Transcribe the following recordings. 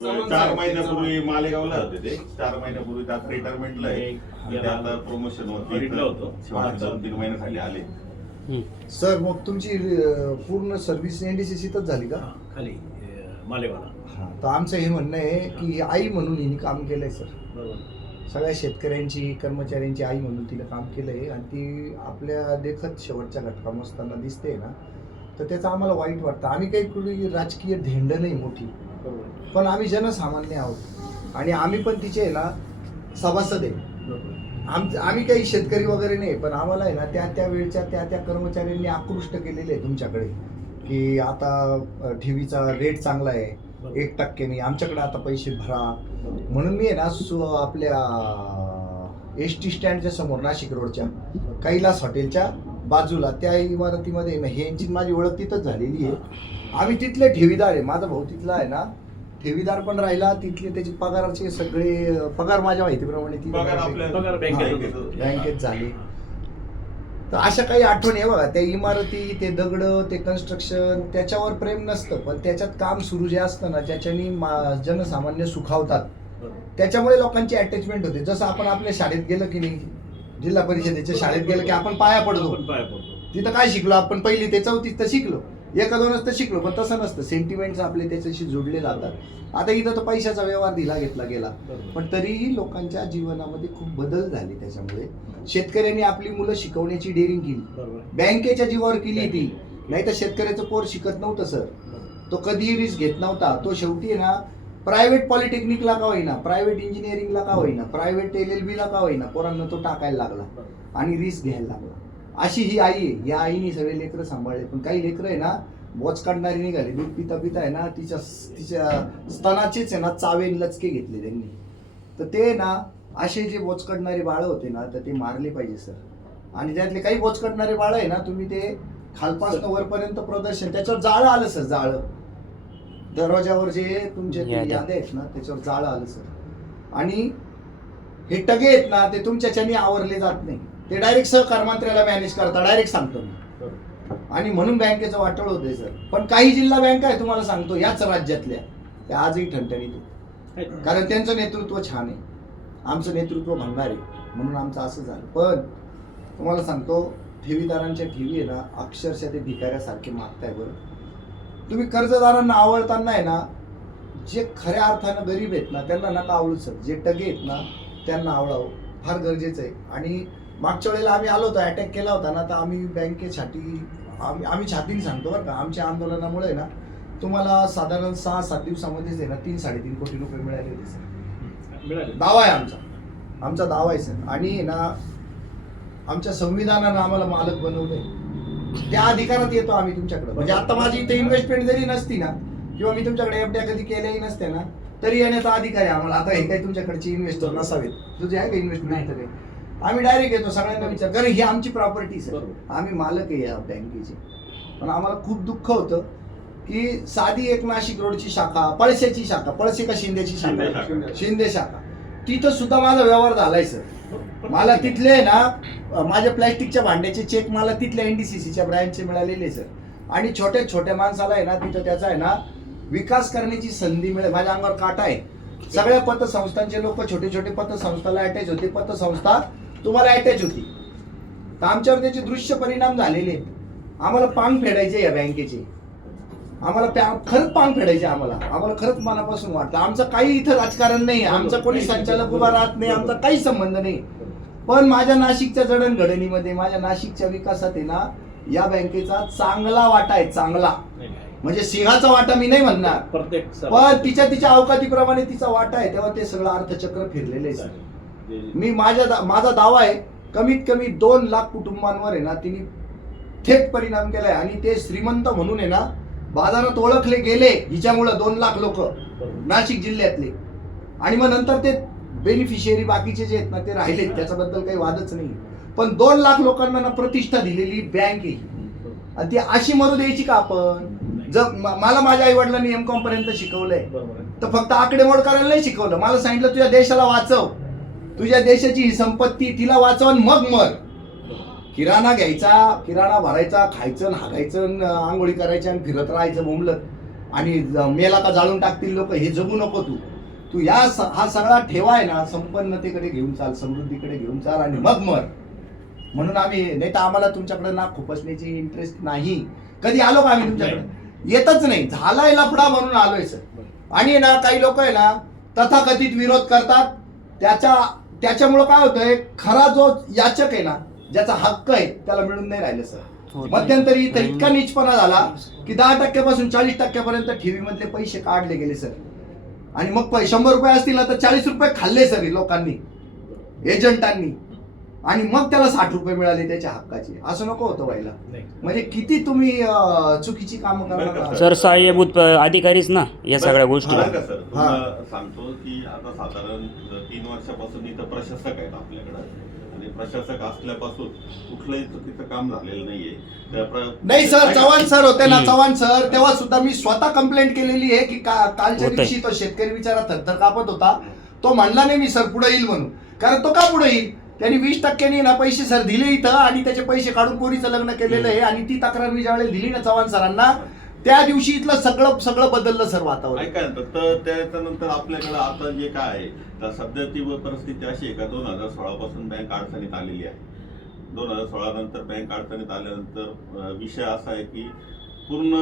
चार महिन्यापूर्वी मालेगावला होते ते. चार महिन्यापूर्वी ते आता रिटायरमेंटला आहे. ते आता प्रमोशन होतो. तीन महिने झाले आले. सर मग तुमची पूर्ण सर्व्हिस एनडीसीसीतच झाली का? खाली हा तर आमचं हे म्हणणं आहे की आई म्हणून हिने काम केलंय सर. बरोबर. सगळ्या शेतकऱ्यांची कर्मचाऱ्यांची आई म्हणून तिने काम केलंय आणि ती आपल्या देखत शेवटच्या घटकामध्ये असताना दिसते ना तर त्याचं आम्हाला वाईट वाटतं. आम्ही काही कुठली राजकीय धेंड नाही मोठी. पण आम्ही जनसामान्य आहोत. आणि आम्ही पण तिचे ना सभासद आहे. आम्ही काही शेतकरी वगैरे नाही पण आम्हाला आहे ना त्या त्या वेळच्या त्या त्या कर्मचाऱ्यांनी आकृष्ट केलेले आहे तुमच्याकडे. की आता ठेवीचा रेट चांगला आहे. एक टक्क्याने आमच्याकडे आता पैसे भरा. म्हणून मी आहे ना सु आपल्या एस टी स्टँडच्या समोर नाशिक रोडच्या कैलास हॉटेलच्या बाजूला त्या इमारतीमध्ये ना, हे यांची माझी ओळख तिथंच झालेली आहे. आम्ही तिथले ठेवीदार आहे. माझा भाऊ तिथला आहे ना. ठेवीदार पण राहिला तिथले त्याचे पगाराचे सगळे पगार माझ्या माहितीप्रमाणे बँकेत बँकेत होतो. बँकेत झाले. तर अशा काही आठवणी आहे बघा. त्या इमारती ते दगड ते कन्स्ट्रक्शन त्याच्यावर प्रेम नसतं. पण त्याच्यात काम सुरू जे असतं ना ज्याच्यानी जनसामान्य सुखावतात. त्याच्यामुळे लोकांची अटॅचमेंट होते. जसं आपण आपल्या शाळेत गेलं की नाही जिल्हा परिषदेच्या शाळेत गेलं की आपण पाया पडतो. आपण पाया पडतो. तिथं काय शिकलो? आपण पहिली ते चौथीत तर शिकलो. एका दोनच तर शिकलो पण तसं नसतं. सेंटिमेंट्स आपले त्याच्याशी जोडले जातात. आता इथं तर पैशाचा व्यवहार दिला घेतला गेला. पण तरीही लोकांच्या जीवनामध्ये खूप बदल झाले त्याच्यामुळे. शेतकऱ्यांनी आपली मुलं शिकवण्याची डेअरिंग केली. बँकेच्या जीवावर केली ती. नाही तर शेतकऱ्याचं पोर शिकत नव्हतं सर. तो कधीही रिस्क घेत नव्हता. तो शेवटी ना प्रायव्हेट पॉलिटेक्निकला का होईना प्रायव्हेट इंजिनिअरिंगला का होईना प्रायव्हेट एल एल बीला का होईना पोरांना तो टाकायला लागला. आणि रिस्क घ्यायला लागला. अशी ही आई आहे. या आईने सगळे लेकरं सांभाळले. पण काही लेकरं आहे ना बोच काढणारी निघाली. दूध पिता पिता आहे ना तिच्या तिच्या स्तनाचेच आहे ना चावे लचके घेतले त्यांनी. तर ते ना असे जे बोच काढणारे बाळं होते ना तर ते मारले पाहिजे सर. आणि त्यातले काही बोच काढणारे बाळं आहे ना तुम्ही ते खालपासून वरपर्यंत प्रदर्शन त्याच्यावर जाळं आलं सर जाळं. दरवाजावर जे तुमचे ते याद्या. याद्या आहेत ना त्याच्यावर जाळं आलं सर आणि हे टगे आहेत ना ते तुमच्याच्यानी आवरले जात नाही ते डायरेक्ट सहकार मंत्र्याला मॅनेज करता डायरेक्ट सांगतो मी. आणि म्हणून बँकेचं वाटळ होतंय सर पण काही जिल्हा बँका आहे तुम्हाला सांगतो याच राज्यातल्या त्या आजही ठणठणीत आहेत. आहेत. कारण त्यांचं नेतृत्व छान आहे आमचं नेतृत्व भंगार आहे म्हणून आमचं असं झालं पण तुम्हाला सांगतो ठेवीदारांच्या ठेवी आहे ना अक्षरशः ते भिकाऱ्यासारखे मागताय बरं तुम्ही कर्जदारांना आवडताना आहे ना जे खऱ्या अर्थानं गरीब आहेत ना त्यांना नका आवडू सर जे टगे आहेत ना त्यांना आवडावं. फार गरजेचं आहे. आणि मागच्या वेळेला आम्ही आलो होतो अटॅक केला होता ना तर आम्ही बँकेसाठी आम्ही आम्ही छातीने सांगतो बरं का आमच्या आंदोलनामुळे ना तुम्हाला साधारण सहा सात दिवसामध्येच आहे ना तीन साडेतीन कोटी रुपये मिळाले होते सर मिळाले. दावा आहे आमचा. आमचा दावा आहे सर आणि आहे ना आमच्या संविधानानं आम्हाला मालक बनवलंय. त्या अधिकारात येतो आम्ही तुमच्याकडे. म्हणजे आता माझी इथे इन्व्हेस्टमेंट जरी नसती ना किंवा मी तुमच्याकडे एफड्या कधी केल्याही नसत्या ना तरी येण्याचा अधिकार आहे आम्हाला. आता हे काही तुमच्याकडचे इन्व्हेस्टर नसावेत. तुझे आहे का इन्व्हेस्टमेंट काही आम्ही डायरेक्ट येतो सगळ्यांना विचार कारण ही आमची प्रॉपर्टी सर. आम्ही मालक आहे या बँकेचे. पण आम्हाला खूप दुःख होतं की साधी एक नाशिक रोडची शाखा पळसेची शाखा पळसे का शिंदेची शिंदे शाखा शाखा. शिंदे शाखा तिथं सुद्धा माझा व्यवहार झालाय सर. मला तिथले आहे ना माझ्या प्लॅस्टिकच्या भांड्याचे चेक मला तिथल्या एनडीसीसीच्या ब्रँचचे मिळालेले सर आणि छोट्या छोट्या माणसाला आहे ना तिथं त्याचा आहे ना विकास करण्याची संधी मिळेल माझ्या अंगावर काटा आहे. सगळ्या पतसंस्थांचे लोक छोटे छोटे पतसंस्थाला अटॅच होते. पतसंस्था तुम्हाला अटॅच होती. तर आमच्यावर त्याचे दृश्य परिणाम झालेले आहेत. आम्हाला पांग फेडायचे या बँकेचे. आम्हाला प्या- खरंच पांग फेडायचे आम्हाला. आम्हाला खरंच मनापासून वाटतं. आमचं काही इथं राजकारण नाही आमचा कोणी संचालक उभा राहत नाही. आमचा काही संबंध नाही. पण माझ्या नाशिकच्या जडणघडणीमध्ये माझ्या नाशिकच्या विकासात आहे ना या बँकेचा चांगला वाटा आहे चांगला. म्हणजे सिंहाचा वाटा मी नाही म्हणणार. प्रत्येक पण तिच्या तिच्या अवकातीप्रमाणे तिचा वाटा आहे तेव्हा ते सगळं अर्थचक्र फिरलेलं मी माझ्या माझा दावा आहे कमीत कमी दोन लाख कुटुंबांवर आहे ना तिने थेट परिणाम केलाय. आणि ते श्रीमंत म्हणून आहे ना बाजारात ओळखले गेले हिच्यामुळं दोन लाख लोक. नाशिक जिल्ह्यातले. आणि मग नंतर ते बेनिफिशियरी बाकीचे जे आहेत ना ते राहिले. त्याच्याबद्दल काही वादच नाही. पण दोन लाख लोकांना ना प्रतिष्ठा दिलेली बँक आहे. आणि ती अशी मरू द्यायची का आपण? जर मला माझ्या आई वडिलांनी एम कॉम पर्यंत शिकवलंय. तर फक्त आकडेमोड करायला नाही शिकवलं. मला सांगितलं तुझ्या देशाला वाचव. तुझ्या देशाची ही संपत्ती तिला वाचव आणि मग मर. किराणा घ्यायचा किराणा भरायचा खायचं हागायचं आंघोळी करायच्या आणि फिरत राहायचं बोंबलत. आणि मेला का जाळून टाकतील लोक हे जगू नको तू. तू या हा सगळा ठेवा आहे ना संपन्नतेकडे घेऊन चाल समृद्धीकडे घेऊन चाल आणि मग मर. म्हणून आम्ही नाही तर आम्हाला तुमच्याकडे ना खुपसण्याची इंटरेस्ट नाही. कधी आलो का आम्ही तुमच्याकडे? येतच नाही. झालाय लफडा म्हणून आलोय सर आणि ना काही लोक आहे ना तथाकथित विरोध करतात. त्याच्या त्याच्यामुळं काय होतंय खरा जो याचक आहे ना ज्याचा हक्क आहे त्याला मिळून नाही राहिलं सर मध्यंतरी इथं इतका नीचपणा झाला की दहा टक्क्यापासून चाळीस टक्क्यापर्यंत ठेवी मधले पैसे काढले गेले सर आणि मग पै- शंभर रुपये असतील ना तर चाळीस रुपये खाल्ले सर लोकांनी एजंटांनी. आणि मग त्याला साठ रुपये मिळाले त्याच्या हक्काचे. असं नको होतं व्हायला. म्हणजे किती तुम्ही चुकीची कामं करणार सर? सहाय्यभूत अधिकारीच ना या सगळ्या गोष्टी हा. सांगतो की आता साधारण तीन वर्षापासून इथं प्रशासक आहेत आपल्याकडं. प्रशासक असल्यापासून कुठलंही चुकीचं काम झालेलं नाहीये. नाही सर चव्हाण सर होते ना. चव्हाण सर तेव्हा सुद्धा मी स्वतः कंप्लेंट केलेली आहे की का- कालच्या. दिवशी तो शेतकरी बिचारा थरथर कापत होता. तो म्हणला नाही मी सर पुढे येईल म्हणून. कारण तो का पुढे येईल? त्यांनी वीस टक्क्यांनी ना पैसे सर दिले इथं आणि त्याचे पैसे काढून पोरीचं लग्न केलेलं आहे आणि ती तक्रार मी ज्यावेळेस दिली ना चव्हाण सरांना त्या दिवशी इथलं सगळं सगळं बदललं सर वातावरण. तर त्याच्यानंतर आपल्याकडे आता जे काय आहे तर सध्या ती परिस्थिती अशी आहे का दोन हजार सोळा पासून बँक अडचणीत आलेली आहे. दोन हजार सोळा नंतर बँक अडचणीत आल्यानंतर विषय असा आहे की पूर्ण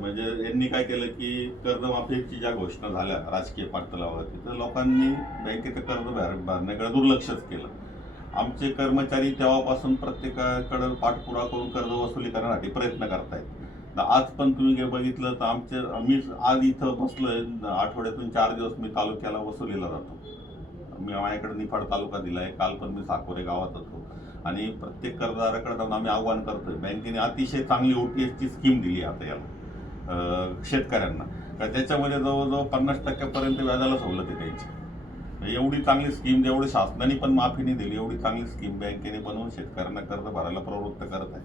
म्हणजे यांनी काय केलं की कर्जमाफीची ज्या घोषणा झाल्या राजकीय पातळीवरती तर लोकांनी बँकेचं कर्ज भरण्याकडे दुर्लक्षच केलं. आमचे कर्मचारी तेव्हापासून प्रत्येकाकडं पाठपुरा करून कर्ज वसुली करण्यासाठी प्रयत्न करतायत. तर आज पण तुम्ही बघितलं तर आमचे मी आज इथं बसलोय आठवड्यातून चार दिवस मी तालुक्याला वसुलीला जातो. मी माझ्याकडे निफाड तालुका दिलाय काल पण मी साकोरे गावात होतो. आणि प्रत्येक कर्जदाराकडे जाऊन आम्ही आव्हान करतोय. बँकेने अतिशय चांगली ओटीएसची स्कीम दिली आहे आता याला शेतकऱ्यांना. तर त्याच्यामध्ये जवळजवळ पन्नास टक्क्यापर्यंत व्याजाला सवलत आहे त्यांची. म्हणजे एवढी चांगली स्कीम जेवढी शासनाने पण माफी नाही दिली एवढी चांगली स्कीम बँकेने बनवून शेतकऱ्यांना कर्ज भरायला प्रवृत्त करत आहे.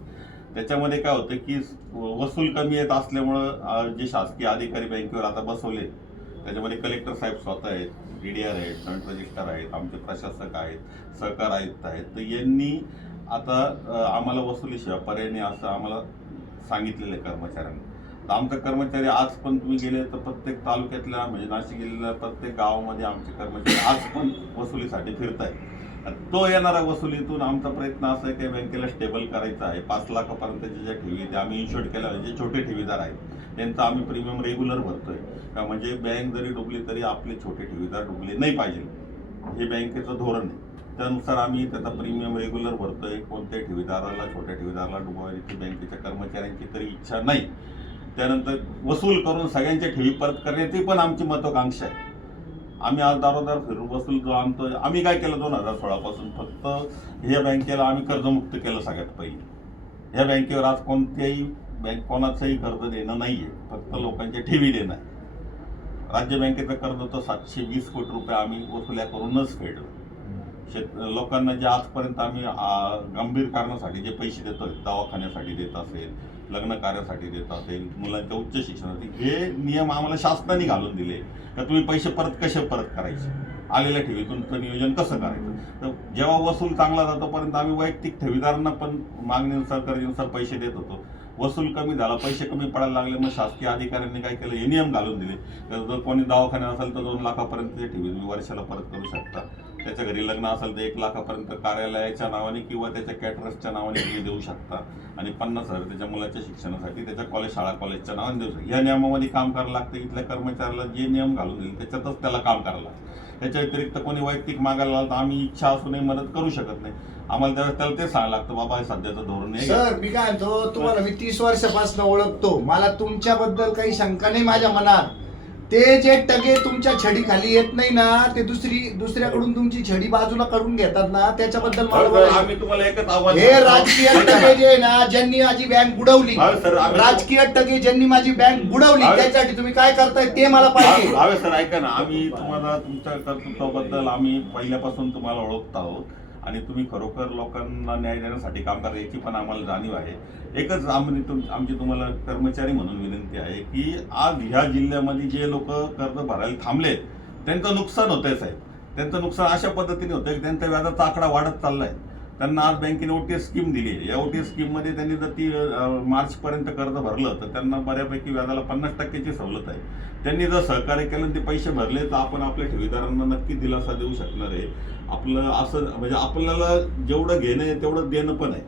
त्याच्यामध्ये काय होतं की वसूल कमी येत असल्यामुळं जे शासकीय अधिकारी बँकेवर आता बसवले त्याच्यामध्ये कलेक्टर साहेब स्वतः आहेत डी डी आर आहेत जॉईंट रजिस्टर आहेत आमचे प्रशासक आहेत सहकार आयुक्त आहेत. तर यांनी आता आम्हाला वसुलीशिवाय पर्याय नाही असं आम्हाला सांगितलेलं आहे कर्मचाऱ्यांना. तर आमचा कर्मचारी आज पण तुम्ही गेले तर प्रत्येक तालुक्यातल्या म्हणजे नाशिक जिल्ह्यातल्या प्रत्येक गावामध्ये आमचे कर्मचारी आज पण वसुलीसाठी फिरत आहेत तो येणाऱ्या वसुलीतून आमचा प्रयत्न असा आहे की बँकेला स्टेबल करायचा आहे. पाच लाखापर्यंतच्या ज्या ठेवी त्या आम्ही इन्शुअर्ड केल्या जे छोटे ठेवीदार आहेत त्यांचा आम्ही प्रीमियम रेग्युलर भरतोय. का म्हणजे बँक जरी डुबली तरी आपले छोटे ठेवीदार डुबले नाही पाहिजे. हे बँकेचं धोरण आहे. त्यानुसार आम्ही त्याचा प्रीमियम रेग्युलर भरतोय. कोणत्याही ठेवीदाराला छोट्या ठेवीदाराला डुबवायची बँकेच्या कर्मचाऱ्यांची तरी इच्छा नाही. त्यानंतर वसूल करून सगळ्यांच्या ठेवी परत करण्याची पण आमची महत्वाकांक्षा आहे. आम्ही आज दारोदार फिरून वसूल जो आमचं आम्ही काय केलं दोन हजार सोळापासून? फक्त ह्या बँकेला आम्ही कर्जमुक्त केलं सगळ्यात पहिले. ह्या बँकेवर आज कोणत्याही बँक कोणाचंही कर्ज देणं नाही आहे फक्त लोकांच्या ठेवी देणं आहे. राज्य बँकेचं कर्ज तर सातशे वीस कोटी रुपये आम्ही वसुल्या करूनच फेडलं. शेत लोकांना जे आजपर्यंत आम्ही गंभीर कारणासाठी जे पैसे देतो दवाखान्यासाठी देत असेल लग्न कार्यासाठी देत असेल मुलांच्या उच्च शिक्षणासाठी. हे नियम आम्हाला शासनाने घालून दिले. तर तुम्ही पैसे परत कसे परत करायचे? आलेल्या ठेवीतून तर नियोजन कसं करायचं? तर जेव्हा वसूल चांगला जातोपर्यंत आम्ही वैयक्तिक ठेवीदारांना पण मागणीनुसार गरजेनुसार पैसे देत होतो. वसूल कमी झाला पैसे कमी पडायला लागले मग शासकीय अधिकाऱ्यांनी काय केलं? हे नियम घालून दिले. तर जर कोणी दवाखान्यात असेल तर दोन लाखापर्यंतची ठेवी तुम्ही वर्षाला परत करू शकता. त्याच्या घरी लग्न असेल तर एक लाखापर्यंत कार्यालयाच्या नावाने किंवा त्याच्या कॅटरसच्या नावाने तुम्ही देऊ शकता. आणि पन्नास हजार त्याच्या मुलाच्या शिक्षणासाठी त्याच्या कॉलेज शाळा कॉलेजच्या नावाने देऊ शकता. या नियमामध्ये काम करायला लागतं इथल्या कर्मचाऱ्याला जे नियम घालून दिले त्याच्यातच त्याला काम करायला लागतं. त्याच्या व्यतिरिक्त कोणी वैयक्तिक मागायला लागलं तर आम्ही इच्छा असूनही मदत करू शकत नाही. आम्हाला त्यावेळेस त्याला ते सांगायला लागतं बाबा हे सध्याचं धोरण आहे सर मी काय म्हणतो तुम्हाला मी तीस वर्षापासून ओळखतो. मला तुमच्याबद्दल काही शंका नाही माझ्या मनात. ते जे टगे तुमच्या छडी खाली येत नाही ना ते दुसरी दुसऱ्याकडून तुमची छडी बाजूला करून घेतात ना त्याच्याबद्दल मला बरं, बोलायचं. आम्ही तुम्हाला एकच आव्हान हे. राजकीय टगे जे आहे ना ज्यांनी माझी बँक बुडवली भावे सर, आम्ही- राजकीय टगे ज्यांनी माझी बँक बुडवली त्याच्यासाठी तुम्ही काय करताय ते मला पाहिजे भावे सर ऐका ना आम्ही तुम्हाला तुमच्या कर्तृत्वाबद्दल आम्ही पहिल्यापासून तुम्हाला ओळखत आहोत आणि तुम्ही खरोखर लोकांना न्याय देण्यासाठी काम करता याची पण आम्हाला जाणीव आहे. एकच आम्ही तुम आमची तुम्हाला कर्मचारी म्हणून विनंती आहे की आज ह्या जिल्ह्यामध्ये जे लोक कर्ज भरायला थांबले त्यांचं नुकसान होतंय साहेब. त्यांचं नुकसान अशा पद्धतीने होतंय की त्यांचा व्याजाचा आकडा वाढत चाललाय. त्यांना आज बँकेने ओटीएस स्कीम दिली आहे. या ओटीएस स्कीममध्ये त्यांनी जर ती मार्चपर्यंत कर्ज भरलं तर त्यांना बऱ्यापैकी व्याजाला पन्नास टक्क्याची सवलत आहे. त्यांनी जर सहकार्य केलं आणि ते पैसे भरले तर आपण आपल्या ठेवीदारांना नक्की दिलासा देऊ शकणार आहे. आपलं असं म्हणजे आपल्याला जेवढं घेणं आहे तेवढं देणं पण आहे.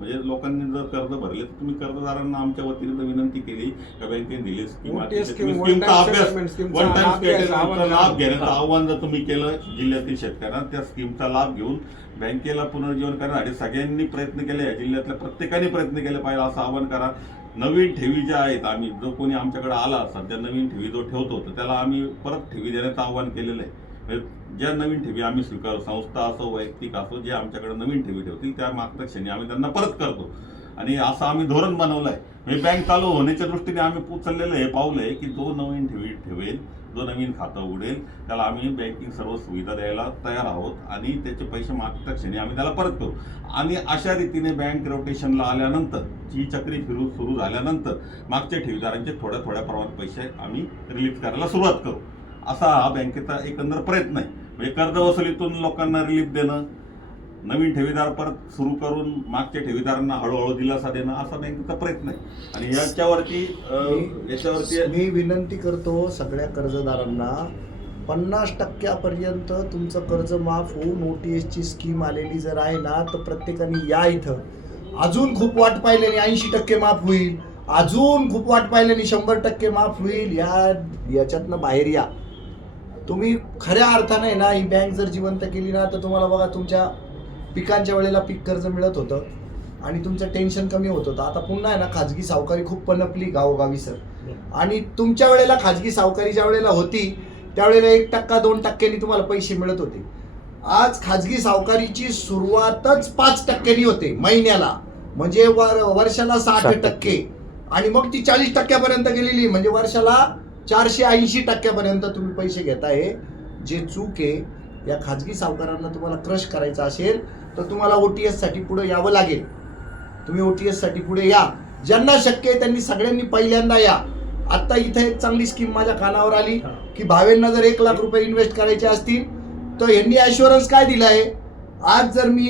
म्हणजे लोकांनी जर कर्ज भरले तर तुम्ही कर्जदारांना आमच्या वतीने विनंती केली का बँकेने दिली स्कीमचा अभ्यास वन टाइम लाभ. घेण्याचं. आव्हान जर तुम्ही केलं जिल्ह्यातील शेतकऱ्यांना त्या स्कीमचा लाभ घेऊन बँकेला पुनर्जीवन करण्यासाठी सगळ्यांनी प्रयत्न केले या जिल्ह्यातल्या प्रत्येकाने प्रयत्न केले पाहिजे असं आवाहन करा नवीन ठेवी ज्या आहेत आम्ही जो कोणी आमच्याकडे आला सध्या नवीन ठेवी जो ठेवतो तर त्याला आम्ही परत ठेवी देण्याचं आव्हान केलेलं आहे ज्या नवीन ठेवी आम्ही स्वीकारू संस्था असो वैयक्तिक असो जे आमच्याकडे नवीन ठेवी ठेवतील त्या मागच्या क्षणी आम्ही त्यांना परत करतो. आणि असं आम्ही धोरण बनवलं आहे म्हणजे बँक चालू होण्याच्या दृष्टीने आम्ही उचललेलं हे पावलं आहे की जो नवीन ठेवी ठेवेल जो नवीन खातं उघडेल त्याला आम्ही बँकिंग सर्व सुविधा द्यायला तयार आहोत आणि त्याचे पैसे मागच्या क्षणी आम्ही त्याला परत करू. आणि अशा रीतीने बँक रोटेशनला आल्यानंतर ही चक्री फिरू सुरू झाल्यानंतर मागच्या ठेवीदारांचे थोड्या थोड्या प्रमाणात पैसे आम्ही रिलीज करायला सुरुवात करू. असा हा बँकेचा एकंदर प्रयत्न आहे. म्हणजे कर्ज वसुलीतून लोकांना रिलीफ देणं नवीन ठेवीदार परत सुरू करून मागच्या ठेवीदारांना हळूहळू दिलासा देणं असा बँकेचा प्रयत्न आहे. आणि याच्यावरती याच्यावरती मी विनंती करतो सगळ्या कर्जदारांना पन्नास टक्क्यापर्यंत तुमचं कर्ज माफ होऊन ओ टी एसची स्कीम आलेली जर आहे ना तर प्रत्येकाने या इथं. अजून खूप वाट पाहिल्याने ऐंशी टक्के माफ होईल. अजून खूप वाट पाहिल्याने शंभर टक्के माफ होईल. या याच्यातनं बाहेर या. तुम्ही खऱ्या अर्थाने ना ही बँक जर जिवंत केली ना तर तुम्हाला बघा तुमच्या पिकांच्या वेळेला पीक कर्ज मिळत होतं आणि तुमचं टेन्शन कमी होत होतं. आता पुन्हा आहे ना खाजगी सावकारी खूप पनपली गावोगावी सर आणि तुमच्या वेळेला खाजगी सावकारी ज्या वेळेला होती त्यावेळेला एक टक्का दोन टक्क्यांनी तुम्हाला पैसे मिळत होते. आज खाजगी सावकारीची सुरुवातच पाच टक्क्यांनी होते महिन्याला. म्हणजे वर वर्षाला साठ. टक्के. आणि मग ती चाळीस टक्क्यापर्यंत गेलेली म्हणजे वर्षाला चारशे ऐंशी टक्क्यापर्यंत तुम्ही पैसे घेताय. जे चूक आहे या खाजगी सावकारांना तुम्हाला क्रश करायचं असेल तर तुम्हाला ओटीएससाठी पुढे यावं लागेल. तुम्ही ओटीएससाठी पुढे या. ज्यांना शक्य आहे त्यांनी सगळ्यांनी पहिल्यांदा या. आता इथे एक चांगली स्कीम माझ्या कानावर आली की भावेंना जर एक लाख रुपये इन्व्हेस्ट करायचे असतील तर यांनी ॲश्युरन्स काय दिलं आहे? आज जर मी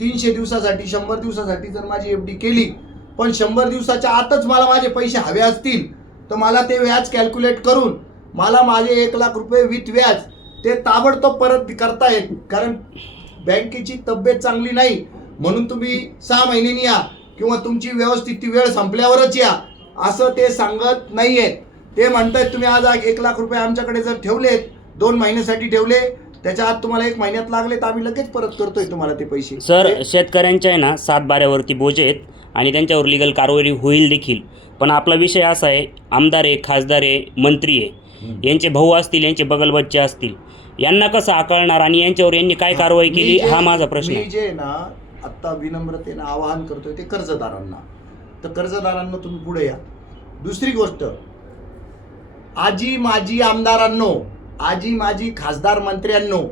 तीनशे दिवसासाठी शंभर दिवसासाठी जर माझी एफ डी केली पण शंभर दिवसाच्या आतच मला माझे पैसे हवे असतील तर मला ते व्याज कॅल्क्युलेट करून मला माझे एक लाख रुपये विथ व्याज ते ताबडतोब परत करता येत कारण बँकेची तब्येत चांगली नाही. म्हणून तुम्ही सहा महिन्यांनी या किंवा तुमची व्यवस्थित ती वेळ संपल्यावरच या. असं ते सांगत नाही आहेत ते म्हणतात तुम्ही आज एक लाख रुपये आमच्याकडे जर ठेवलेत दोन महिन्यासाठी ठेवले त्याच्या आत तुम्हाला एक महिन्यात लागले तर आम्ही लगेच परत करतोय तुम्हाला ते पैसे. सर शेतकऱ्यांच्या आहे ना सात बाऱ्यावरती बोजे आहेत आणि त्यांच्यावर लिगल कारवाई होईल देखील. पण आपला विषय असा आहे आमदार आहे खासदार आहे मंत्री आहे. यांचे भाऊ असतील यांचे बगल बच्चे असतील. यांना कसं आकळणार आणि यांच्यावर यांनी काय कारवाई केली जे- हा माझा प्रश्न मी आहे. जे ना आत्ता विनम्रतेनं आवाहन करतोय ते कर्जदारांना. तर कर्जदारांना तुम्ही पुढे या. दुसरी गोष्ट आजी माजी आमदारांनो आजी माजी खासदार मंत्र्यांनो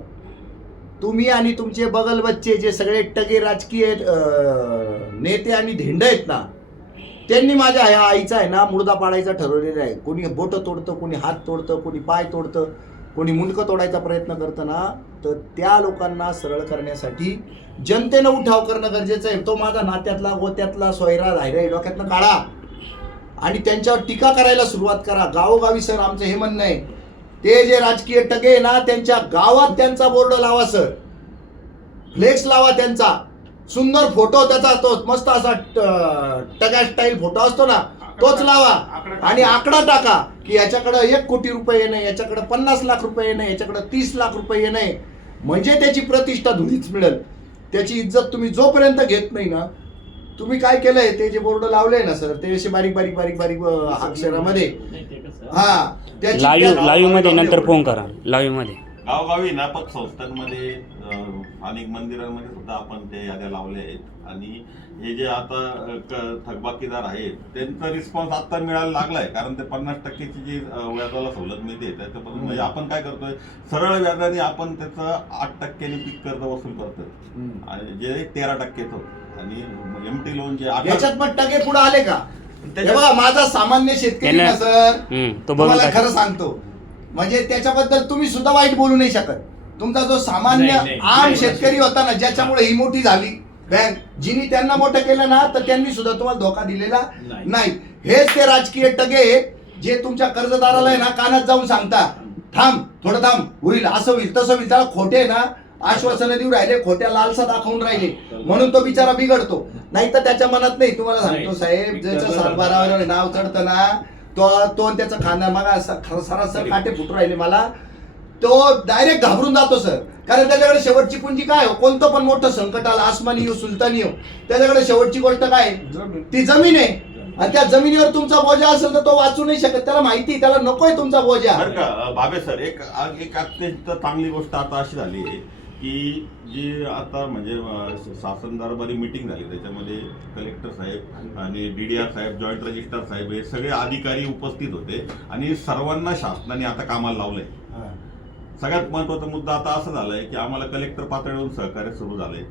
तुम्ही आणि तुमचे बगल बच्चे जे सगळे टगे राजकीय नेते आणि धेंड आहेत ना त्यांनी माझ्या ह्या आईचा आहे ना मुर्दा पाडायचा ठरवलेला आहे. कोणी बोटं तोडतं कोणी हात तोडतं कोणी पाय तोडतं कोणी मुंडकं तोडायचा प्रयत्न करतं ना तर त्या लोकांना सरळ करण्यासाठी जनतेनं उठाव करणं गरजेचं आहे. तो माझा नात्यातला गोत्यातला सोयरा धायरा डोक्यातनं काढा. आणि त्यांच्यावर टीका करायला सुरुवात करा. गावोगावी सर आमचं हे म्हणणं आहे ते जे राजकीय टगे ना त्यांच्या गावात त्यांचा बोर्ड लावा सर. फ्लेक्स लावा त्यांचा. सुंदर फोटो त्याचा तो मस्त असा टगा स्टाईल फोटो असतो ना तोच लावा. आणि आकडा टाका की याच्याकडे एक कोटी रुपये नाही याच्याकडे पन्नास लाख रुपये नाही याच्याकडे तीस लाख रुपये नाही म्हणजे त्याची प्रतिष्ठा धुळीच मिळेल. त्याची इज्जत तुम्ही जोपर्यंत घेत नाही ना तुम्ही काय केलंय? ते जे बोर्ड लावले ना सर ते असे बारीक बारीक बारीक बारीक अक्षरामध्ये. हा त्याची लाईव्ह त्या- लाईव्हमध्ये नंतर फोन करा लाईव्हमध्ये गावगावी ना पतसंस्थांमध्ये अं, स्थानिक मंदिरांमध्ये सुद्धा आपण ते याद्या लावल्या आहेत. आणि हे जे आता अं, क- थकबाकीदार आहेत त्यांचा रिस्पॉन्स आता मिळायला लागलाय. कारण ते पन्नास टक्क्याची जी अं, व्याजाला सवलत मिळते त्याच्यापासून म्हणजे आपण काय करतोय सरळ व्याजाने आपण त्याचं आठ टक्क्याने पीक कर्ज वसूल करतोय. हम्म. आणि जे तेरा टक्केच आणि एमटी लोन जे याच्यात मग टगे पुढे आले का? हे बघा माझा सामान्य शेतकरी ना सर हम्म, तो बघून तुम्हाला टाक. खरं सांगतो. म्हणजे त्याच्याबद्दल तुम्ही सुद्धा वाईट बोलू नाही शकत. तुमचा जो सामान्य नाही, आम नाही, शेतकरी होता ना ज्याच्यामुळे ही मोठी झाली. बँक जिनी त्यांना मोठं केलं ना तर त्यांनी सुद्धा तुम्हाला धोका दिलेला नाही. नाही. हेच ते राजकीय टगे जे तुमच्या कर्जदाराला आहे ना कानात जाऊन सांगता थांब थोडं थांब होईल असं होईल तसं होईल. त्याला खोटे ना आश्वासनं देऊ राहिले खोट्या लालसा दाखवून राहिले. म्हणून तो बिचारा बिघडतो. नाही तर त्याच्या मनात नाही तुम्हाला सांगतो. साहेब ज्याच्या सातबारावर नाव चढतं ना तो तो त्याचा खांदा मागा सरासर काटे फुटू राहिले मला. तो डायरेक्ट घाबरून जातो सर कारण त्याच्याकडे शेवटची पुंजी काय हो? कोणतं पण मोठं संकट आलं आसमानी हो सुलतानी हो. त्याच्याकडे शेवटची गोष्ट काय? ती जमीन आहे. आणि त्या जमिनीवर तुमचा बोजा असेल तर तो वाचू नाही शकत. त्याला माहिती आहे, त्याला नकोय तुमचा बोजा. बरं का अं, बाबे सर एक एक अत्यंत चांगली गोष्ट आता अशी झाली आहे. की जी आता म्हणजे शासन दरबारी मिटिंग झाली. त्याच्यामध्ये कलेक्टर साहेब आणि डी डी आर साहेब जॉईंट रजिस्ट्रार साहेब हे सगळे अधिकारी उपस्थित होते आणि सर्वांना शासनाने आता कामाला लावलंय. सगळ्यात महत्त्वाचा मुद्दा आता असं झालाय की आम्हाला कलेक्टर पातळीवरून सहकार्य सुरू झालंय.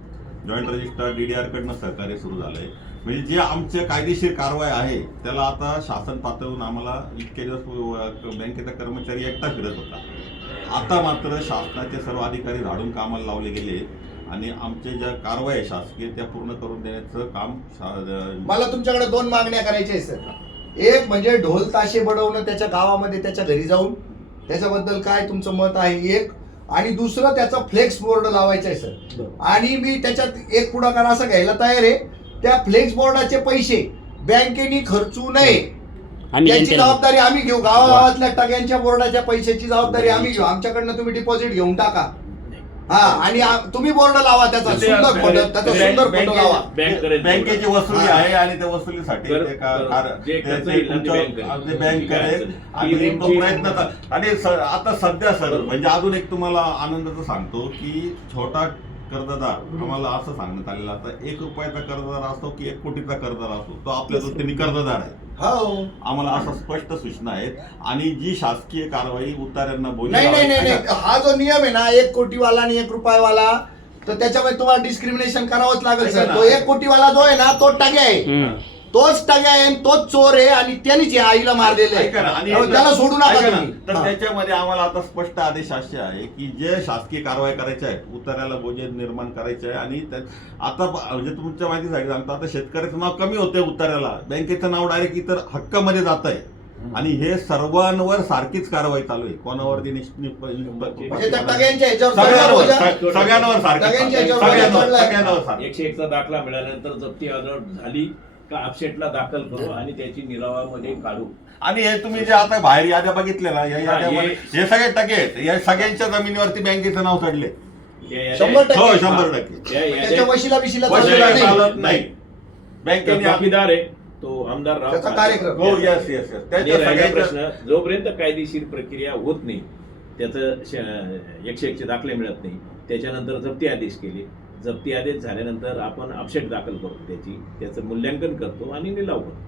जॉईंट रजिस्ट्रार डीडीआर कडनं सहकार्य सुरू झालंय. म्हणजे जे आमचे कायदेशीर कारवाई आहे त्याला आता शासन पातळीवरून आम्हाला इतके दिवस बँकेचा कर्मचारी एकटा फिरत होता. आता मात्र शासनाचे सर्व अधिकारी झाडून कामाला लावले गेले आणि आमचे ज्या कारवाई आहे शासकीय त्या पूर्ण करून देण्याचं काम शा- मला तुमच्याकडे दोन मागण्या करायच्या आहे सर. एक म्हणजे ढोल ताशे बडवणं त्याच्या गावामध्ये त्याच्या घरी जाऊन. त्याच्याबद्दल काय तुमचं मत आहे एक. आणि दुसरं त्याचा फ्लेक्स बोर्ड लावायचा आहे सर. आणि मी त्याच्यात एक पुढाकार असा घ्यायला तयार आहे. त्या फ्लेक्स बोर्डाचे पैसे बँकेने खर्चू नये. आम्ही त्याची जनतेला जबाबदारी आम्ही घेऊ. गावागावातल्या टग्यांच्या बोर्डाच्या पैशाची जबाबदारी आम्ही घेऊ. आमच्याकडनं तुम्ही डिपॉझिट घेऊन टाका. हा आणि आ- तुम्ही बोर्ड लावा त्याचा. ते सुंदर फोटो त्याचा सुंदर फोटो बँके- लावा. बँक करेल बँकेची वसुली. आहे आणि त्या वसुलीसाठी बरं, ते का- बरं. कार- जे ते- खर्च ते येईल ना ते तुमचं- बँक करेल. ते बँक. तो प्रयत्न कर- आणि स- आता सध्या सर म्हणजे अजून एक तुम्हाला आनंदाचं सांगतो की छोटा कर्जदार आम्हाला असं सांगण्यात आलेलं आता एक रुपयाचा कर्जदार असतो की एक कोटीचा कर्जदार असतो? तो आपल्या दृष्टीने कर्जदार आहे. आम्हाला असं स्पष्ट सूचना आहेत. आणि जी शासकीय कारवाई उतार्यांना बोलली नाही नाही नाही हा जो नियम आहे ना एक कोटीवाला आणि एक रुपयावाला तर त्याच्यामध्ये तुम्हाला डिस्क्रिमिनेशन करावंच लागेल ऐका सर. ना. तो एक कोटीवाला जो आहे ना तो टागे आहे. हम्म. तोच टागे आहे आणि तोच चोर आहे आणि त्यांनीच या आईला मारलेलं आहे. ऐका ना, आणि त्याला सोडू नका ऐका ना, तुम्ही. तर हा. त्याच्यामध्ये आम्हाला आता स्पष्ट आदेश असे आहे की जे शासकीय कारवाई करायचे आहेत उतार्याला बोजे निर्माण करायचे आहे आणि त्या- आता म्हणजे तुमच्या माहितीसाठी सांगतो आता शेतकऱ्याचं नाव कमी होतंय उतार्याला बँकेचं नाव डायरेक्ट इतर हक्कामध्ये जात आहे आणि हे सर्वांवर सारखीच कारवाई चालू आहे. कोणावरती निश्चित म्हणजे त्या टाग्यांच्या ह्याच्यावर सगळ्यांवर सगळ्यांवर सारखं सगळ्यांच्या ह्याच्यावर सगळ्यांवर चढलाय. सगळ्यांवर सारखं. एकशे एकचा दाखला मिळाल्यानंतर जप्ती अलर्ट झाली. का अपसेटला दाखल करू आणि त्याची निरावामध्ये काढू? आणि हे तुम्ही जे आता बाहेर याद्या बघितल्या ना या याद्यामध्ये हे- सगळे टके आहेत. या सगळ्यांच्या जमिनीवरती बँकेचं नाव चढले. शंभर टक्के. हो शंभर टक्के. त्या याद्या- त्याच्या वशिला बिशीला वशिला चाललेला नाही. चालत नाही. बँकेने बाकीदार आहे. तो आमदार राव त्याचा कार्यक्रम. हो यस यस यस आणि त्याच्या राहिला सगळ्यांच्या प्रश्न जोपर्यंत कायदेशीर प्रक्रिया होत नाही त्याचं श- एकशे एकचे दाखले मिळत नाही त्याच्यानंतर जप्ती आदेश केले. जप्ती आदेश झाल्यानंतर आपण अपसेट दाखल करतो त्याची. त्याचं मूल्यांकन करतो आणि निलाव करतो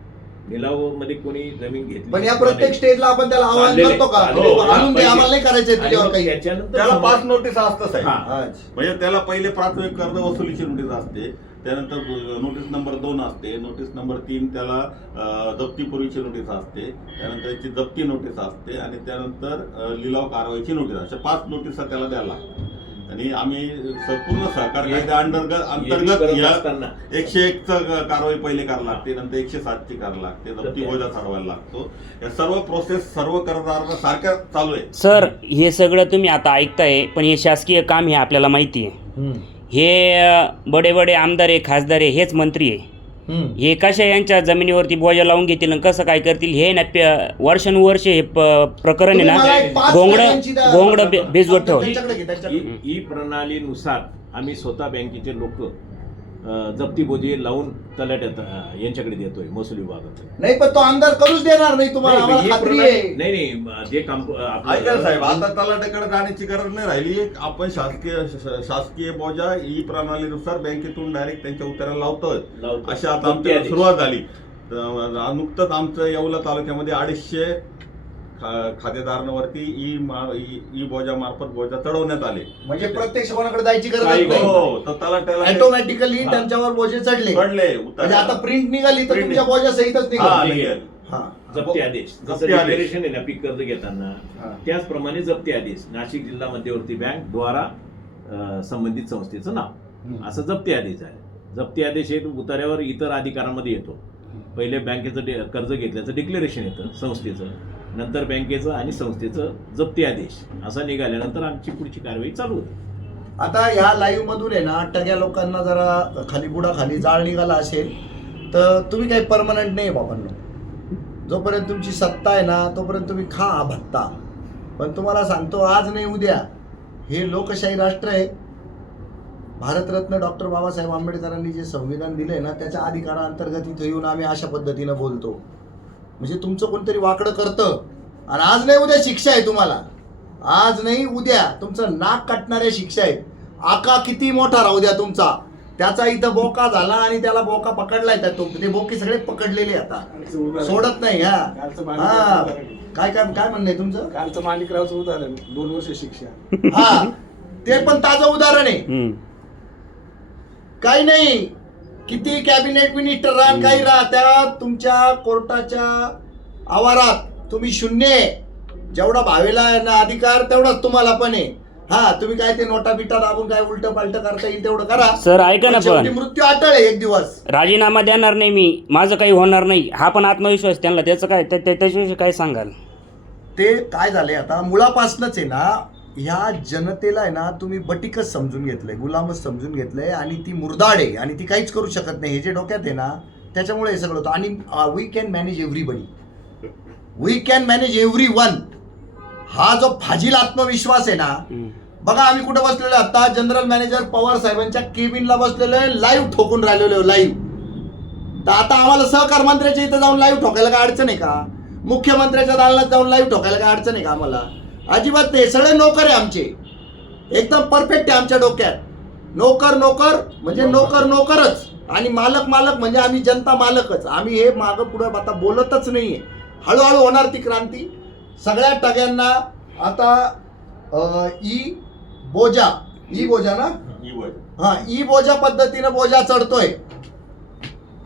निलावमध्ये कोणी जमीन घेतली पण या प्रत्येक स्टेजला आपण त्याला आवाहन चाललेलं आहे. करतो का? चाललेलं आहे. आणून दे आम्हाला नाही करायचंय आणि तुझ्यावर मग काही. त्याच्यानंतर त्याला पाच नोटीस असतं साहेब. हा. अच्छा. म्हणजे त्याला पहिले प्राथमिक कर्ज वसुलीची नोटीस असते. त्यानंतर नोटीस नंबर दोन असते. नोटीस नंबर तीन त्याला अं, जप्तीपूर्वीची नोटीस असते. त्यानंतर याची जप्ती नोटीस असते. आणि त्यानंतर अं, लिलाव कारवाईची नोटीस अशा पाच नोटिसा त्याला द्यायला लागतात आणि आम्ही संपूर्ण सहकार कायद्या अंतर्गत अंतर्गत एकशे एक कारवाई पहिले करावी लागते नंतर एकशे सातची करावी लागते जप्ती बोजा चढवायला लागतो. या सर्व प्रोसेस सर्व कर्जदारांना सारख्या चालू आहे सर हे सगळं तुम्ही आता ऐकताय पण हे शासकीय काम हे आपल्याला माहिती आहे. हे बडे बडे आमदार आहे खासदार आहे हेच मंत्री आहे. हे कशा यांच्या जमिनीवरती बोजा लावून घेतील आणि कसं काय करतील हे ना प- वर्षानुवर्ष हे प्रकरण आहे ना पाच घोंगडं टक्क्यांची द्या. घोंगडं बे- भिजवत ठेव त्यांच्याकडे घे, त्यांच्याकडे. ई ई प्रणालीनुसार आम्ही स्वतः बँकेचे लोक जप्ती बोजे लावून तलाट्यात अं, यांच्याकडे देतोय महसूल विभागात नाही पण तो आमदार करूच देणार नाही तुम्हाला नाही, आम्हाला ही खात्री प्रणाली- आहे. नाही जे काम आपलं- ऐका ना साहेब आता तलाट्याकडे जाण्याची गरज नाही राहिली. आपण शासकीय श- शासकीय बोजा ई प्रणालीनुसार बँकेतून डायरेक्ट त्यांच्या उत्तराला लावतोय. लावतो. अशी आता आमची. सुरुवात झाली. तर नुकतंच आमचं येवला तालुक्यामध्ये अडीचशे खा- खातेदारांवरती ई ई बोजा मार्फत बोजा चढवण्यात आले. म्हणजे प्रत्यक्ष कोणाकडे जायची गरज नाही. हो तर ऑटोमॅटिकली हा. त्यांच्यावर बोजे चढले. चढले म्हणजे आता प्रिंट निघाली तर तुमच्या बोजा सहितच हा निघाली. हा. जप्ती आदेश. जसं. डिक्लेरेशन आहे ना पीक कर्ज घेताना. त्याचप्रमाणे जप्ती आदेश. नाशिक जिल्हा मध्यवर्ती बँक द्वारा संबंधित संस्थेचं नाव. असं जप्ती आदेश आहे. जप्ती आदेश हे उतार्यावर इतर अधिकारांमध्ये येतो. पहिले बँकेचं कर्ज घेतल्याचं डिक्लेरेशन येतं संस्थेचं. नंतर बँकेचं आणि संस्थेचं जप्ती आदेश. असा निघाल्यानंतर आमची पुढची कारवाई चालू होती. आता ह्या लाईव्ह मधून आहे ना टग्या लोकांना जरा खाली बुडा खाली जाळ निघाला असेल तर तुम्ही काही परमनंट नाही बाबांना. जोपर्यंत तुमची सत्ता आहे ना तोपर्यंत तुम्ही खा भत्ता. पण तुम्हाला सांगतो आज नाही उद्या. हे लोकशाही राष्ट्र आहे. भारतरत्न डॉक्टर बाबासाहेब आंबेडकरांनी जे संविधान दिलं आहे ना त्याच्या अधिकाराअंतर्गत इथं येऊन आम्ही अशा पद्धतीनं बोलतो. म्हणजे तुमचं कोणतरी वाकडं करतं. आणि आज नाही उद्या शिक्षा आहे तुम्हाला. आज नाही उद्या तुमचं नाक काटणाऱ्या शिक्षा आहेत. आका किती मोठा राहू द्या तुमचा. त्याचा इथं बोका झाला आणि त्याला बोका पकडलाय त्या तो ते बोके सगळे पकडलेले आता. सोडत नाही हा. हा. काय काय काय म्हणणं आहे तुमचं? कालचं माणिकरावचं उदाहरण दोन वर्ष शिक्षा. हा. ते पण ताजं उदाहरण आहे. काही नाही. किती कॅबिनेट मिनिस्टर राहा काही राहा त्या तुमच्या कोर्टाच्या आवारात तुम्ही शून्य जेवढा भावेला अधिकार तेवढाच तुम्हाला पण आहे. हा तुम्ही काय ते नोटा बिटा दाबून काय उलट पालट करता येईल तेवढं करा. सर ऐका ना पण शेवटी मृत्यू अटळ आहे एक दिवस. राजीनामा देणार नाही मी. माझं काही होणार नाही. हा पण आत्मविश्वास त्यांना त्याचं काय त्या- त्या- त्याच्याविषयी काय सांगाल? ते काय झालंय आता? मुळापासनच आहे ना ह्या जनतेला आहे ना तुम्ही बटिकच समजून घेतलंय गुलामच समजून घेतलंय आणि ती मुरदाड आहे आणि ती काहीच करू शकत नाही. हे जे डोक्यात आहे ना त्याच्यामुळे हे सगळं होतं. आणि we can manage everybody we can manage every one हा जो फाजील आत्मविश्वास आहे ना. बघा आम्ही कुठे बसलेलो आता जनरल मॅनेजर पवार साहेबांच्या केबिनला बसलेलो आहे लाईव्ह ठोकून राहिलेलो आहे लाईव्ह तर आता आम्हाला सहकार मंत्र्याच्या इथं जाऊन लाईव्ह ठोकायला काय अडचण आहे का? मुख्यमंत्र्याच्या दालनात जाऊन लाईव्ह ठोकायला काय अडचण आहे का आम्हाला? अजिबात नाही. सगळे नोकर आहे आमचे. एकदम परफेक्ट आहे आमच्या डोक्यात. नोकर नोकर म्हणजे नोकर. नोकरच. आणि मालक मालक म्हणजे आम्ही जनता मालकच. आम्ही हे मागं पुढं आता बोलतच नाहीये. हळूहळू होणार ती क्रांती. सगळ्या टग्यांना आता ई बोजा. ई बोजा ना. हा ई बोजा पद्धतीनं बोजा चढतोय.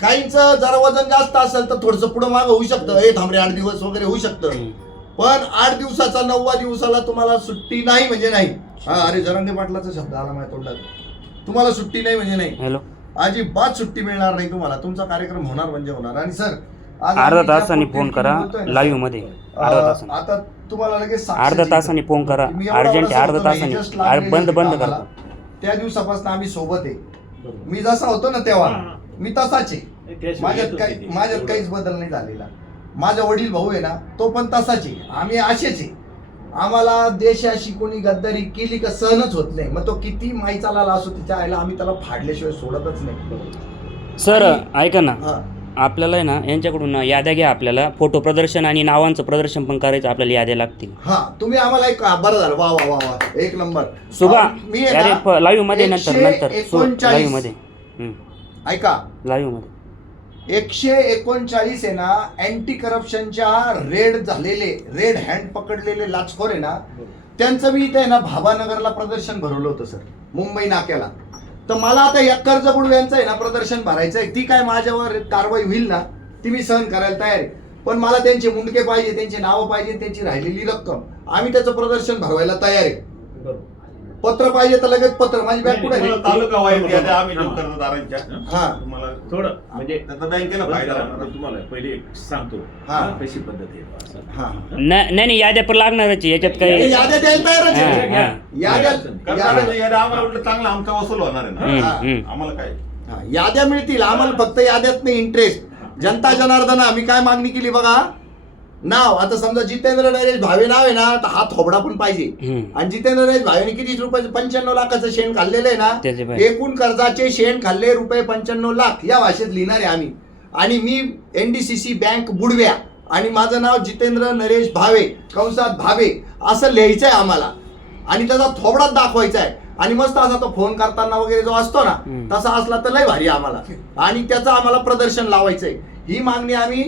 काहींचं जरा वजन जास्त असेल तर थोडस पुढं मागं होऊ शकतं. हे थांबरे आठ दिवस वगैरे होऊ शकतं. पण आठ दिवसाचा नववा दिवसाला तुम्हाला सुट्टी नाही म्हणजे नाही. हा अरे जरंगे पाटलाचा शब्द आला माझ्या तोंडात. तुम्हाला सुट्टी नाही म्हणजे नाही. हॅलो. अजिबात सुट्टी मिळणार नाही तुम्हाला. तुमचा कार्यक्रम होणार म्हणजे होणार. आणि सर अर्धा ज्या तासाने फोन करा लाईव्हमध्ये. अर्धा अं, तासाने. आता तुम्हाला लगेच अर्धा तासाने फोन करा. अर्जंट अर्धा लागलेलं बंद बंद. करतो त्या दिवसापासून आम्ही सोबत आहे. मी जसा होतो ना तेव्हा. मी तसाच आहे. माझ्यात काही. माझ्यात काहीच बदल नाही झालेला. माझा वडील भाऊ आहे ना तो पण तसाच आहे. आम्ही असेच आहे. आम्हाला देशाशी कोणी गद्दारी केली का सहनच होत नाही. मग तो किती माई चालायला असो तिच्या आईला आम्ही त्याला फाडल्याशिवाय सोडतच नाही. सर ऐका ना. आपल्याला ना यांच्याकडून याद्या घ्या आपल्याला. फोटो प्रदर्शन आणि नावांचं प्रदर्शन पण करायचं आपल्याला याद्या लागतील. हा तुम्ही आम्हाला एक बरं झालं. वा वा वा वा. एक नंबर. सुभा मी लाईव्हमध्ये नंतर नंतर. लाईव्हमध्ये. ऐका. लाईव्हमध्ये. एकशे एकोणचाळीस आहे ना अँटी करप्शनच्या रेड झालेले रेड हँड पकडलेले लाचखोर आहे ना त्यांचं मी इथे आहे ना भाभानगरला प्रदर्शन भरवलं होतं सर. मुंबई नाक्याला. तर मला आता या कर्ज यांचं आहे ना प्रदर्शन भरायचं आहे. ती काय माझ्यावर कारवाई होईल ना ती मी सहन करायला तयार आहे. पण मला त्यांचे मुंडके पाहिजे त्यांची नावं पाहिजे त्यांची राहिलेली रक्कम आम्ही त्याचं प्रदर्शन भरवायला तयार आहे. पत्र पाहिजे तर लगेच पत्र माझी बॅग कुठे आहे? तालुका वाईज याद्या आम्ही देऊ कर्जदारांच्या हा. तुम्हाला थोडं म्हणजे त्याचा बँकेला फायदा होणार तुम्हाला पहिले एक सांगतो हा. कशी पद्धत आहे असं. हा नाही नाही याद्या पण लागणारच आहे. याच्यात हे काही याद्या द्यायला तयारच हा, आहे हा. याद्या कर्जदारांच्या याद्या आम्हाला उलट चांगला आमचा वसूल होणार आहे हम्म, ना हा. हम्म. आम्हाला काय हा, याद्या मिळतील आम्हाला फक्त याद्यात नाही इंटरेस्ट जनता जनार्दन आम्ही काय मागणी केली बघा नाव आता समजा जितेंद्र नरेश भावे नाव आहे ना तर हा थोबडा पण पाहिजे. आणि जितेंद्र नरेश भावेने किती रुपये पंच्याण्णव लाखाचं शेण खाल्लेलं आहे ना. एकूण कर्जाचे शेण खाल्ले रुपये पंच्याण्णव लाख या भाषेत लिहिणार आहे आम्ही आणि मी एनडीसीसी बँक बुडव्या आणि माझं नाव जितेंद्र नरेश भावे कंसात भावे असं लिहायचं आहे आम्हाला आणि त्याचा थोबडाच दाखवायचा आहे आणि मस्त असा तो फोन करताना वगैरे जो असतो ना. तसा असला तर लय भारी आम्हाला आणि त्याचं आम्हाला प्रदर्शन लावायचं आहे ही मागणी आम्ही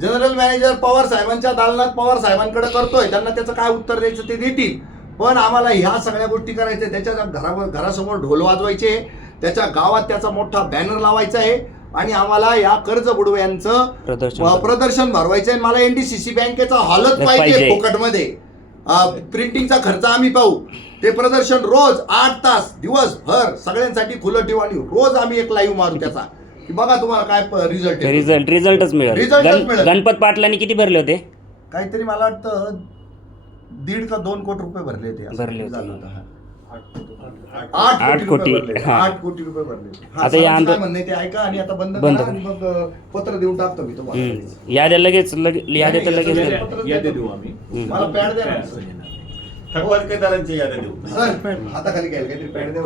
जनरल मॅनेजर पवार साहेबांच्या दालनात पवार साहेबांकडे करतोय. त्यांना त्याचं काय उत्तर द्यायचं ते देतील. पण आम्हाला ह्या सगळ्या गोष्टी करायच्या त्याच्या घरा घरासमोर ढोल वाजवायचे त्याच्या गावात त्याचा मोठा बॅनर लावायचा आहे. आणि आम्हाला या कर्ज बुडव्यांचं प्रदर्शन भरवायचं आहे. मला एनडीसीसी बँकेचा हॉलच पाहिजे. पाहिजे. फुकटमध्ये. प्रिंटिंगचा खर्च आम्ही पाहू. ते प्रदर्शन रोज आठ तास दिवसभर सगळ्यांसाठी खुलं ठेवू आणि रोज आम्ही एक लाईव्ह मारू त्याचा. की बघा तुम्हाला काय रिझल्ट रिझल्ट रिझल्टच मिळेल रिझल्टच गण- मिळेल. गणपत पाटलांनी किती भरले होते काहीतरी मला वाटतं दीड का दोन कोटी रुपये भरले ते भरले होते. होतं. आठ- कोटी कोटी, रुपये भरले. हा. आठ कोटी रुपये भरले हा, आता या सरांचं आंदो- काय म्हणणं आहे ते ऐका आणि आता बंद बंद करा करा. आणि मग अ, पत्र देऊन टाकतो मी तुम्हाला हम्म. याद्या लगेच लगे याद्या तर लगेच याद्या याद्या देऊ आम्ही हम्म. मला पॅड द्या ना. थकवारकेदारांच्या याद्या देऊ सर आता खाली काय काहीतरी पॅड द्या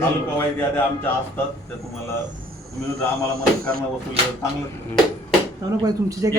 तालुका वाईज याद्या आमच्या असतात त्या तुम्हाला तुम्ही जर आम्हाला मदत करणं वसूल चांगलं. तुमचे जे काय